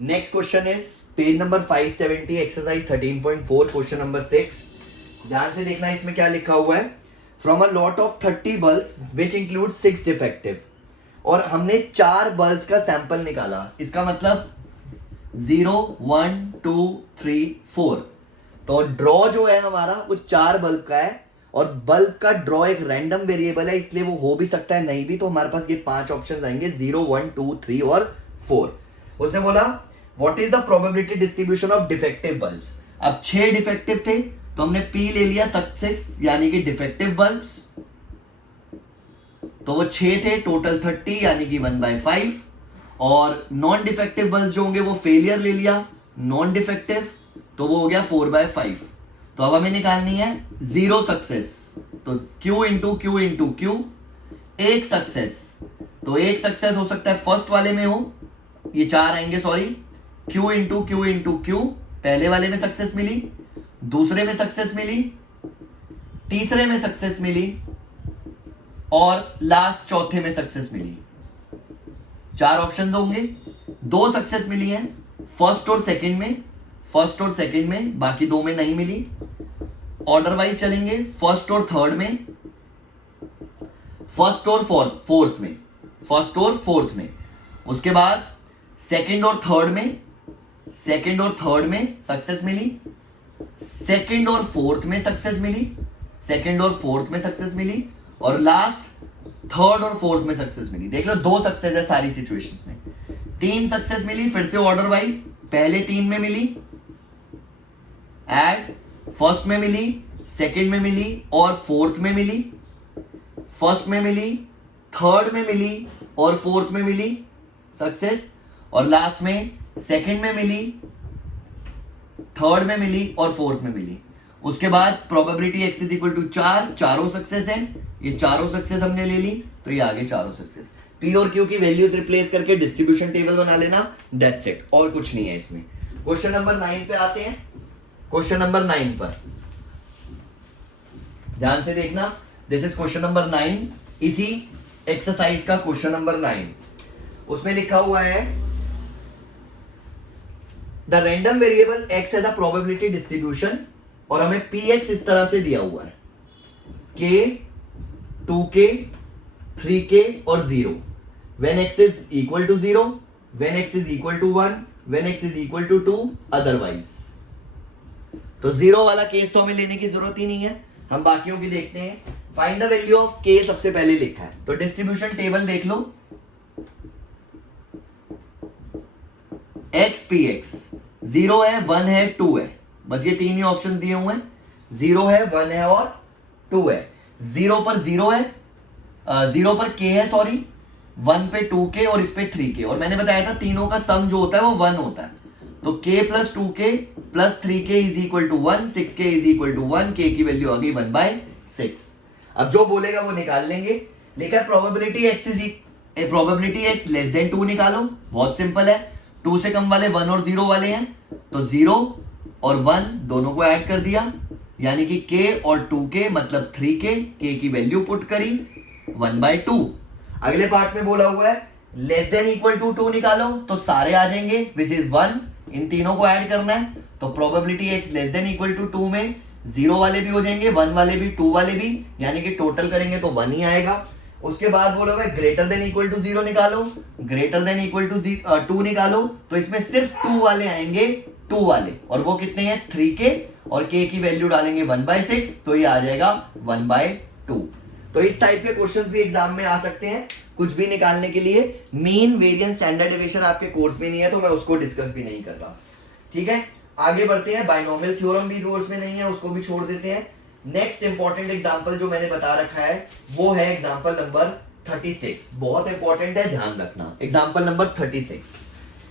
Next question is page number 570 exercise 13.4 question number 6। ध्यान से देखना इसमें क्या लिखा हुआ है। From a lot of 30 bulb which include 6 defective, और हमने 4 बल्ब का सैंपल निकाला। इसका मतलब 0 1 2 3 4। तो ड्रॉ जो है हमारा वो 4 बल्ब का है, और बल्ब का ड्रॉ एक रैंडम वेरिएबल है, इसलिए वो हो भी सकता है नहीं भी। तो हमारे पास ये 5 ऑप्शन आएंगे 0 1 2 3 और 4। उसने बोला what is the probability distribution of defective bulbs. अब 6 डिफेक्टिव थे तो हमने P ले लिया सक्सेस यानी कि डिफेक्टिव बल्ब्स, तो वो 6 थे, टोटल 30 यानी कि 1/5। और नॉन डिफेक्टिव बल्ब जो होंगे वो फेलियर ले लिया, नॉन डिफेक्टिव, तो वो हो गया 4/5। तो अब हमें निकालनी है 0 सक्सेस, तो Q into Q into Q. एक सक्सेस, तो एक सक्सेस हो सकता है फर्स्ट वाले में हो, ये 4 आएंगे sorry, Q into Q into Q. पहले वाले में सक्सेस मिली, दूसरे में सक्सेस मिली, तीसरे में सक्सेस मिली, और लास्ट चौथे में सक्सेस मिली। 4 ऑप्शंस होंगे, 2 सक्सेस मिली हैं फर्स्ट और सेकंड में, फर्स्ट और सेकंड में, बाकी 2 में नहीं मिली। ऑर्डर वाइज चलेंगे, फर्स्ट और थर्ड में, फर्स्ट और फोर्थ में, फर्स्ट और फोर्थ में। उसके बाद सेकंड और थर्ड में, सेकंड और थर्ड में सक्सेस मिली, सेकंड और फोर्थ में सक्सेस मिली, सेकंड और फोर्थ में सक्सेस मिली, और लास्ट थर्ड और फोर्थ में सक्सेस मिली। देख लो 2 सक्सेस है सारी सिचुएशंस में। 3 सक्सेस मिली, फिर से ऑर्डर वाइज, पहले 3 में मिली, एड फर्स्ट में मिली, सेकंड में मिली और फोर्थ में मिली, फर्स्ट में मिली, थर्ड में मिली और फोर्थ में मिली सक्सेस, और लास्ट में सेकंड में मिली, थर्ड में मिली और फोर्थ में मिली। उसके बाद probability x is equal to 4, चारों सक्सेस है, ये चारों सक्सेस हमने ले ली, तो ये आगे चारों सक्सेस। P और Q की वैल्यूज रिप्लेस करके डिस्ट्रीब्यूशन टेबल बना लेना, दैट्स इट, और कुछ नहीं है इसमें। क्वेश्चन नंबर 9 पे आते हैं। क्वेश्चन नंबर 9 पर ध्यान से देखना, दिस इज क्वेश्चन नंबर 9, इसी एक्सरसाइज का क्वेश्चन नंबर 9। उसमें लिखा हुआ है the random variable x as a probability distribution, और हमें px इस तरह से दिया हुआ है, k 2k 3k और 0 when x is equal to 0, when x is equal to 1, when x is equal to 2, otherwise। तो 0 वाला केस तो हमें लेने की जरूरत ही नहीं है, हम बाकियों की देखते हैं। Find the value of k सबसे पहले लिखा है, तो डिस्ट्रीब्यूशन टेबल देख लो, x px 0 है, 1 है, 2 है, बस ये 3 ही ऑप्शन दिए हुए हैं। 0 है, 1 है और 2 है। 0 पर 0 है, 0 पर k है सॉरी, 1 पे 2k और इस पे 3k, और मैंने बताया था तीनों का सम जो होता है वो 1 होता है। तो k plus 2k plus 3k is equal to 1, 6k is equal to 1, k की वैल्यू आ गई 1/6। अब जो बोलेगा वो निकाल लेंगे। लेकर प्रोबेबिलिटी x लेस देन 2 निकालो, बहुत सिंपल है, 2 से कम वाले 1 और 0 वाले हैं, तो 0 और 1 दोनों को ऐड कर दिया, यानी कि k और 2k मतलब 3k, k की वैल्यू पुट करी 1/2। अगले पार्ट में बोला हुआ है लेस देन इक्वल टू 2 निकालो, तो सारे आ जाएंगे विच इज 1, इन तीनों को ऐड करना है, तो probability x less than equal to 2 में 0 वाले भी हो जाएंगे, 1 वाले भी, 2 वाले भी, यानी कि टोटल करेंगे तो 1 ही आएगा। उसके बाद बोला हुआ है ग्रेटर देन इक्वल टू 0 निकालो, ग्रेटर देन इक्वल टू 2 निकालो, तो इसमें सिर्फ 2 वाले आएंगे, 2 वाले, और वो कितने हैं 3k, और k की वैल्यू डालेंगे 1/6, तो ये आ जाएगा 1/2। तो इस टाइप के क्वेश्चंस भी एग्जाम में आ सकते हैं, कुछ भी निकालने के लिए। मीन वेरिएंस स्टैंडर्ड डेविएशन आपके कोर्स में नहीं है, तो मैं उसको डिस्कस भी नहीं कर रहा, ठीक है। आगे बढ़ते हैं, बाइनोमियल थ्योरम भी कोर्स में नहीं है, उसको भी छोड़ देते हैं। नेक्स्ट इंपॉर्टेंट एग्जांपल जो मैंने बता रखा है वो है एग्जांपल नंबर 36, बहुत इंपॉर्टेंट है, ध्यान रखना। एग्जांपल नंबर 36,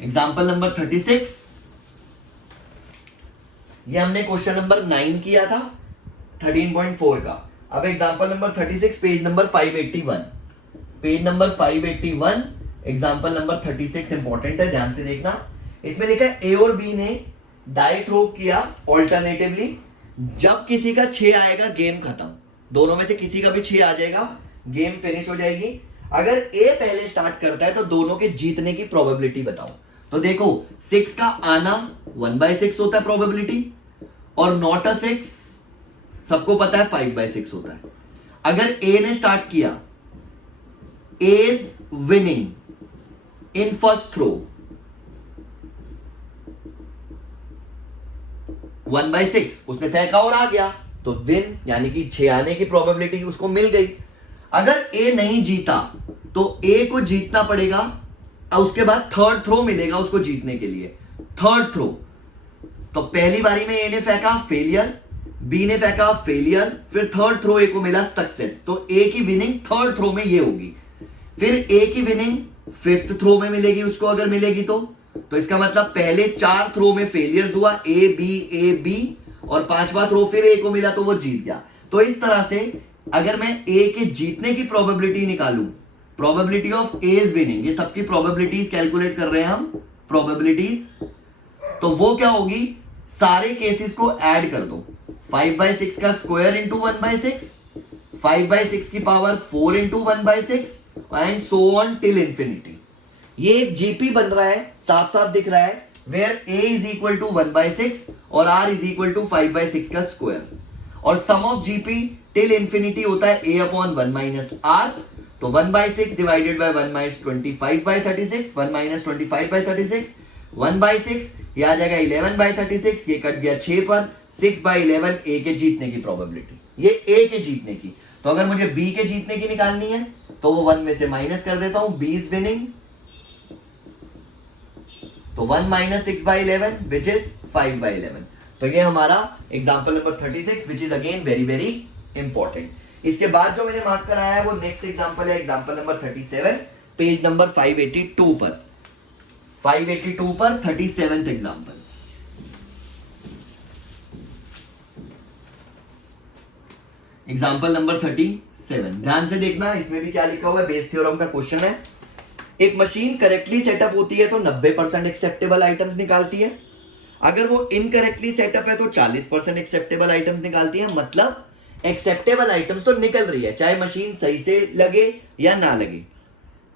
एग्जांपल नंबर 36, ये हमने क्वेश्चन नंबर 9 किया था 13.4 का। अब example number 36, page number 581, page number 581, example number 36 important है, ध्यान से देखना। इसमें लिखा है ए और बी ने डाई थ्रो किया ऑल्टरनेटिवली, जब किसी का 6 आएगा गेम खत्म, दोनों में से किसी का भी 6 आ जाएगा, गेम फिनिश हो जाएगी। अगर ए पहले स्टार्ट करता है तो दोनों के जीतने की प्रोबेबिलिटी बताओ। तो देखो 6 का आना 1/6 होता है प्रोबेबिलिटी, और नॉट अ 6 सबको पता है 5/6 होता है। अगर ए ने स्टार्ट किया, A is winning in first throw 1/6, उसने फेंका और आ गया, तो विन यानी कि 6 आने की प्रोबेबिलिटी उसको मिल गई। अगर ए नहीं जीता तो ए को जीतना पड़ेगा, और उसके बाद थर्ड थ्रो मिलेगा उसको जीतने के लिए। थर्ड थ्रो, तो पहली बारी में ए ने फेंका फेलियर, बी ने फेंका फेलियर, फिर थर्ड थ्रो ए को मिला सक्सेस, तो ए की विनिंग थर्ड थ्रो में ये होगी। फिर ए की विनिंग फिफ्थ थ्रो में मिलेगी उसको, अगर मिलेगी तो इसका मतलब पहले 4 थ्रो में फेलियर्स हुआ, ए बी, और 5वां थ्रो फिर ए को मिला तो वो जीत गया। तो इस तरह से अगर मैं ए के जीतने की प्रोबेबिलिटी निकालूं, probability of A is winning, ये सबकी प्रोबेबिलिटीज कैलकुलेट कर रहे हैं हम, प्रोबेबिलिटीज, तो वो क्या होगी, सारे केसेस को ऐड कर दो। 5/6 का स्क्वायर इंटू 1/6, 5/6 की power 4 into 1/6, and so on till infinity. ये एक जीपी बन रहा है, साफ साफ दिख रहा है, where a is equal to 1/6 और r इज इक्वल टू 5/6 का स्क्वायर, और सम ऑफ जीपी टिल इंफिनिटी होता है a अपॉन 1 माइनस r, तो 1/6 डिवाइडेड बाय 1 माइनस 25/36, 1 माइनस 25/36, 1/6, ये आ जाएगा 11/36, ये कट गया 6 पर, 6/11 a के जीतने की प्रोबेबिलिटी, ये a के जीतने की। तो अगर मुझे b के जीतने की निकालनी है तो वो 1 में से माइनस कर देता हूं, b इज विनिंग, तो 1 माइनस 6/11 विच इज 5/11। तो ये हमारा example number 36 which is again very very important. इसके बाद जो मैंने मार्क कराया है वो नेक्स्ट एग्जांपल है, एग्जांपल नंबर 37, पेज नंबर 582 पर, 582 पर 37th एग्जांपल। एग्जांपल नंबर 37, ध्यान से देखना, इसमें भी क्या लिखा हुआ है, बेस थ्योरम का क्वेश्चन है। एक मशीन करेक्टली सेटअप होती है तो 90% एक्सेप्टेबल आइटम्स निकालती है, अगर वो इनकरेक्टली सेटअप है तो 40% एक्सेप्टेबल आइटम्स निकालती है। मतलब एक्सेप्टेबल आइटम्स तो निकल रही है, चाहे मशीन सही से लगे या ना लगे।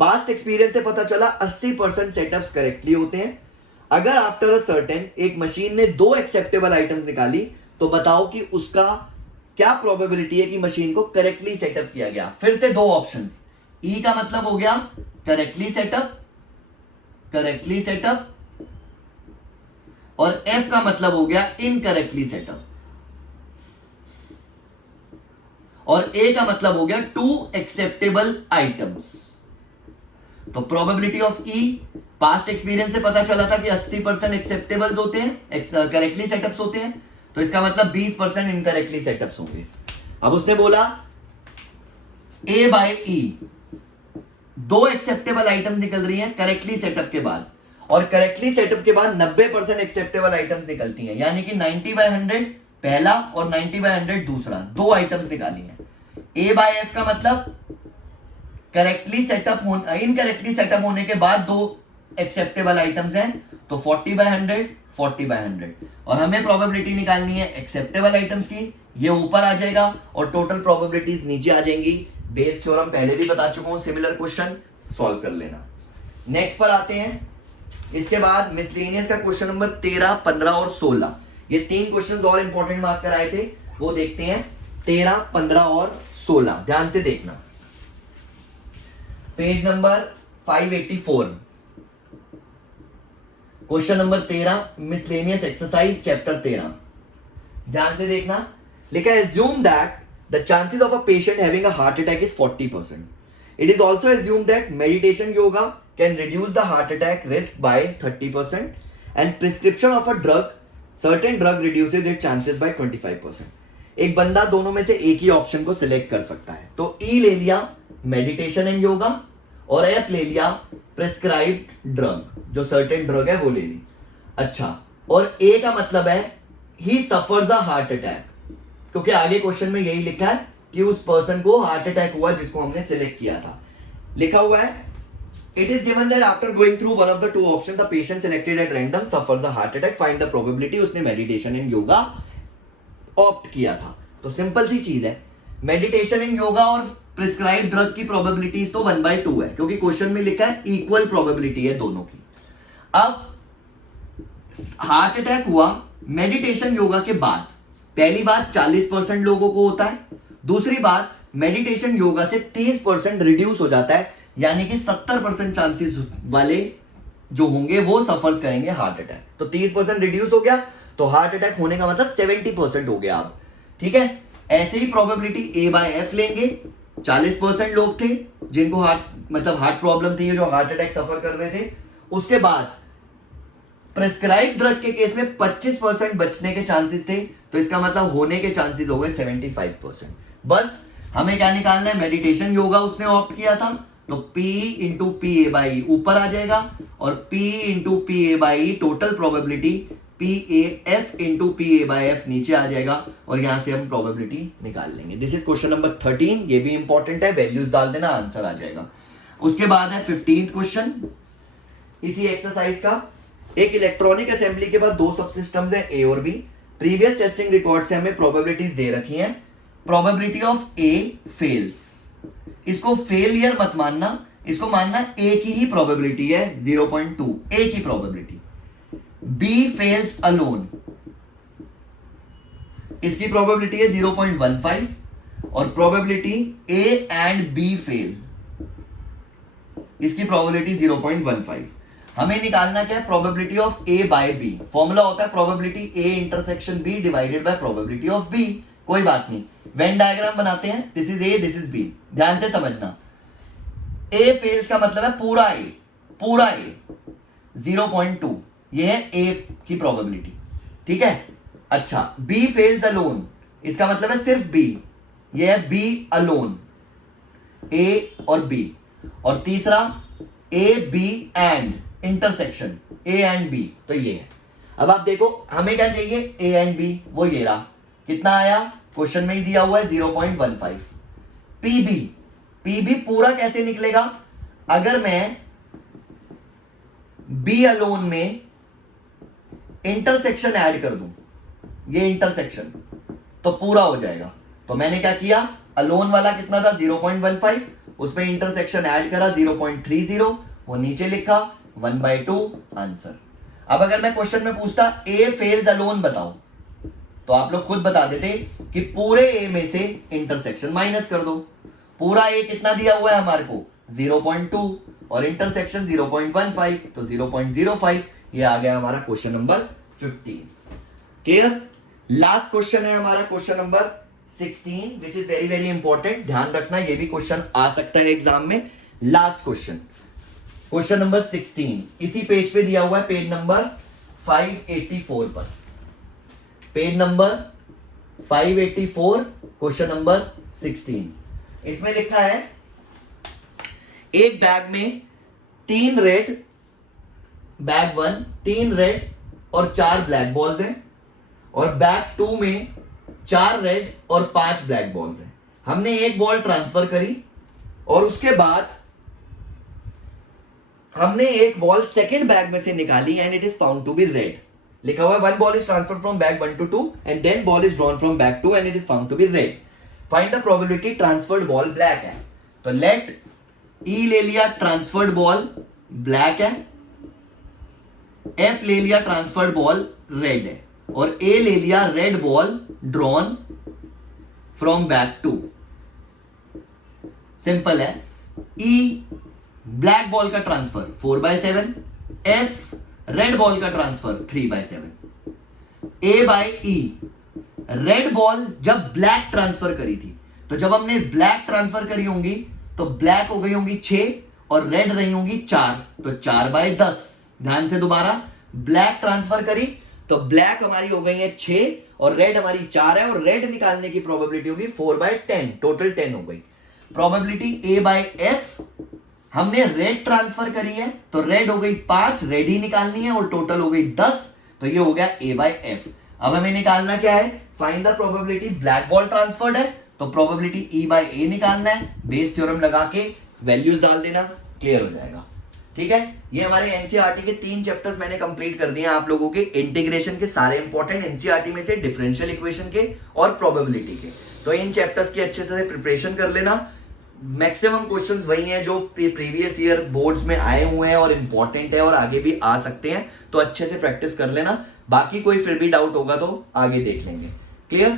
पास्ट एक्सपीरियंस से पता चला 80% सेटअप्स करेक्टली होते हैं। अगर आफ्टर अ सर्टेन एक मशीन ने 2 एक्सेप्टेबल आइटम्स निकाली, तो बताओ कि उसका क्या प्रोबेबिलिटी है कि मशीन को करेक्टली सेटअप किया गया। फिर से 2 ऑप्शंस, ई का मतलब हो गया करेक्टली सेटअप, और एफ का मतलब हो गया इनकरेक्टली सेटअप, और ए का मतलब हो गया 2 एक्सेप्टेबल आइटम्स। तो probability of E, past experience से पता चला था कि 80% एक्सेप्टेबल होते हैं, करेक्टली सेटअप्स होते हैं, तो इसका मतलब 20% इनकरेक्टली सेटअप्स होंगे। अब उसने बोला ए बाय ई, 2 एक्सेप्टेबल आइटम निकल रही हैं करेक्टली सेटअप के बाद, और करेक्टली सेटअप के बाद 90% एक्सेप्टेबल आइटम्स निकलती हैं, यानी कि 90/100 पहला और 90/100 दूसरा, 2 आइटम्स निकाली हैं। ए बाय एफ का मतलब करेक्टली सेटअप होने, इनकरेक्टली सेटअप होने के बाद 2 एक्सेप्टेबल आइटम्स हैं, तो 40/100, 40/100, और हमें प्रोबेबिलिटी निकालनी है एक्सेप्टेबल आइटम्स की, ये ऊपर आ जाएगा और टोटल प्रोबेबिलिटीज नीचे आ जाएंगी। बेस थ्योरम पहले भी बता चुका हूं, सिमिलर क्वेश्चन सॉल्व कर लेना। नेक्स्ट पर आते हैं, इसके बाद मिसलेनियस का क्वेश्चन नंबर 13, 15 और 16, ये 3 क्वेश्चन और इंपॉर्टेंट मार्क कराए थे, वो देखते हैं 13, 15 और 16, ध्यान से देखना। Page number 584, question number 13, miscellaneous exercise chapter 13, ध्यान से देखना। लिखा है assume that the chances of a patient having a heart attack is 40%. It is also assumed that meditation yoga can reduce the heart attack risk by 30%, and prescription of a drug, certain drug reduces its chances by 25%. एक बंदा दोनों में से एक ही option को select कर सकता है, तो ई ले लिया मेडिटेशन एंड योगा, और एफ ले लिया प्रिस्क्राइब्ड ड्रग, जो सर्टेन ड्रग है वो ले ली। अच्छा, और ए का मतलब है ही सफर्स अ हार्ट अटैक, क्योंकि आगे क्वेश्चन में यही लिखा है कि उस पर्सन को हार्ट अटैक हुआ जिसको हमने सिलेक्ट किया था। लिखा हुआ है it is given that after going through one of the 2 option the patient selected at random suffers a heart attack, find the probability. उसने मेडिटेशन एंड योगा ऑप्ट किया था, तो सिंपल सी चीज है, मेडिटेशन एंड योगा और prescribe drug की probabilities तो 1/2 है, क्योंकि क्वेश्चन में लिखा है इक्वल प्रोबेबिलिटी है दोनों की। अब हार्ट अटैक हुआ मेडिटेशन योगा के बाद, पहली बात 40% लोगों को होता है, दूसरी बात मेडिटेशन योगा से 30% रिड्यूस हो जाता है, यानी कि 70% चांसेस वाले जो होंगे वो सफर करेंगे हार्ट अटैक। तो 30% रिड्यूस हो गया तो हार्ट अटैक होने का मतलब 70% हो गया आप, ठीक है। ऐसे ही प्रोबेबिलिटी A/F लेंगे, 40% लोग थे जिनको हार्ट प्रॉब्लम थी, जो हार्ट अटैक सफर कर रहे थे। उसके बाद प्रेस्क्राइब ड्रग के केस में 25% बचने के चांसेस थे, तो इसका मतलब होने के चांसेस हो गए 75%। बस हमें क्या निकालना है, मेडिटेशन योगा उसने ऑप्ट किया था तो P इंटू PA/E ऊपर आ जाएगा और P into PA/E total probability PAF into PA/F नीचे आ जाएगा और यहां से हम प्रोबेबिलिटी निकाल लेंगे। दिस इज क्वेश्चन नंबर 13, ये भी इंपॉर्टेंट है, वैल्यूज डाल देना आंसर आ जाएगा। उसके बाद है 15th क्वेश्चन इसी एक्सरसाइज का। एक इलेक्ट्रॉनिक असेंबली के बाद दो सब सिस्टम्स हैं A और B। प्रीवियस टेस्टिंग रिकॉर्ड से हमें प्रोबेबिलिटीज दे रखी हैं। प्रोबेबिलिटी ऑफ A फेल्स, इसको फेलियर मत मानना, इसको मानना A की ही प्रोबेबिलिटी है 0.2, A की प्रोबेबिलिटी। B फेल्स अलोन, इसकी प्रोबेबिलिटी है 0.15 और probability A and B fail, इसकी प्रोबेबिलिटी 0.15। हमें निकालना क्या है, probability of A by B। Formula होता है probability A intersection B divided by probability of B। कोई बात नहीं, वेन डायग्राम बनाते हैं, this is A this is B, ध्यान से समझना। A फेल्स का मतलब है पूरा A 0.2, ये है A की प्रोबेबिलिटी, ठीक है। अच्छा, B फेल्स अलोन, इसका मतलब है सिर्फ B, ये है B अलोन, A और B। और तीसरा A B and intersection A and B, तो ये है। अब आप देखो हमें क्या चाहिए, A एंड B, वो ये रहा। कितना आया, क्वेश्चन में ही दिया हुआ है 0.15। PB पूरा कैसे निकलेगा, अगर मैं B अलोन में इंटरसेक्शन ऐड कर दूं, ये इंटरसेक्शन, तो पूरा हो जाएगा। तो मैंने क्या किया, अलोन वाला कितना था 0.15, उसमें इंटरसेक्शन ऐड करा 0.30, वो नीचे लिखा 1/2 आंसर। अब अगर मैं क्वेश्चन में पूछता A फेल्स अलोन बताओ, तो आप लोग खुद बता देते कि पूरे A में से इंटरसेक्शन माइनस कर दो। पूरा A कितना दिया हुआ है हमारे को 0.2 और इंटरसेक्शन 0.15, तो 0.05, ये आ गया हमारा question number 15। Clear. Last question है हमारा question number 16 which is very very important, ध्यान रखना, ये भी क्वेश्चन आ सकता है एग्जाम में। लास्ट क्वेश्चन नंबर 16 इसी पेज पे दिया हुआ है, पेज नंबर 584 पर, पेज नंबर 584 क्वेश्चन नंबर 16। इसमें लिखा है एक बैग में 3 रेड, बैग 1 3 रेड और 4 ब्लैक बॉल्स हैं और बैग 2 में 4 रेड और 5 ब्लैक बॉल्स हैं। हमने एक बॉल ट्रांसफर करी और उसके बाद हमने एक बॉल सेकेंड बैग में से निकाली and it is found to be red. लिखा हुआ है 1 ball is transferred from bag 1 to 2 and then ball is drawn from bag 2 and it is found to be red. Find the probability transferred ball black है। तो let E ले लिया transferred ball black है, F ले लिया transferred ball red है और A ले लिया red ball drawn from bag 2। Simple है। E ब्लैक बॉल का ट्रांसफर 4/7, F रेड बॉल का ट्रांसफर 3/7। A/E रेड बॉल जब ब्लैक ट्रांसफर करी थी, तो जब हमने ब्लैक ट्रांसफर करी होंगी तो ब्लैक हो गई होंगी 6 और रेड रही होंगी 4, तो 4/10। ध्यान से दोबारा, ब्लैक ट्रांसफर करी तो ब्लैक हमारी हो गई है 6 और रेड हमारी 4 है और रेड निकालने की प्रोबेबिलिटी होगी 4/10, टोटल 10 हो गई। प्रोबेबिलिटी A/F, हमने रेड ट्रांसफर करी है तो रेड हो गई 5, रेड ही निकालनी है और टोटल हो गई 10, तो ये हो गया A/F। अब हमें निकालना क्या है, find the probability black ball transferred है तो प्रोबेबिलिटी E/A निकालना है, बेस थ्योरम लगा के वैल्यूज डाल देना, क्लियर हो जाएगा। ठीक है, ये हमारे एनसीईआरटी के 3 चैप्टर्स मैंने कंप्लीट कर दिए आप लोगों के, इंटीग्रेशन के सारे इंपॉर्टेंट एनसीईआरटी में से, डिफरेंशियल इक्वेशन के और प्रोबेबिलिटी के। तो इन चैप्टर्स की अच्छे से प्रिपरेशन कर लेना। मैक्सिमम क्वेश्चंस वही हैं जो प्रीवियस ईयर बोर्ड्स में आए हुए हैं और इंपॉर्टेंट है और आगे भी आ सकते हैं, तो अच्छे से प्रैक्टिस कर लेना। बाकी कोई फिर भी डाउट होगा तो आगे देख लेंगे। क्लियर?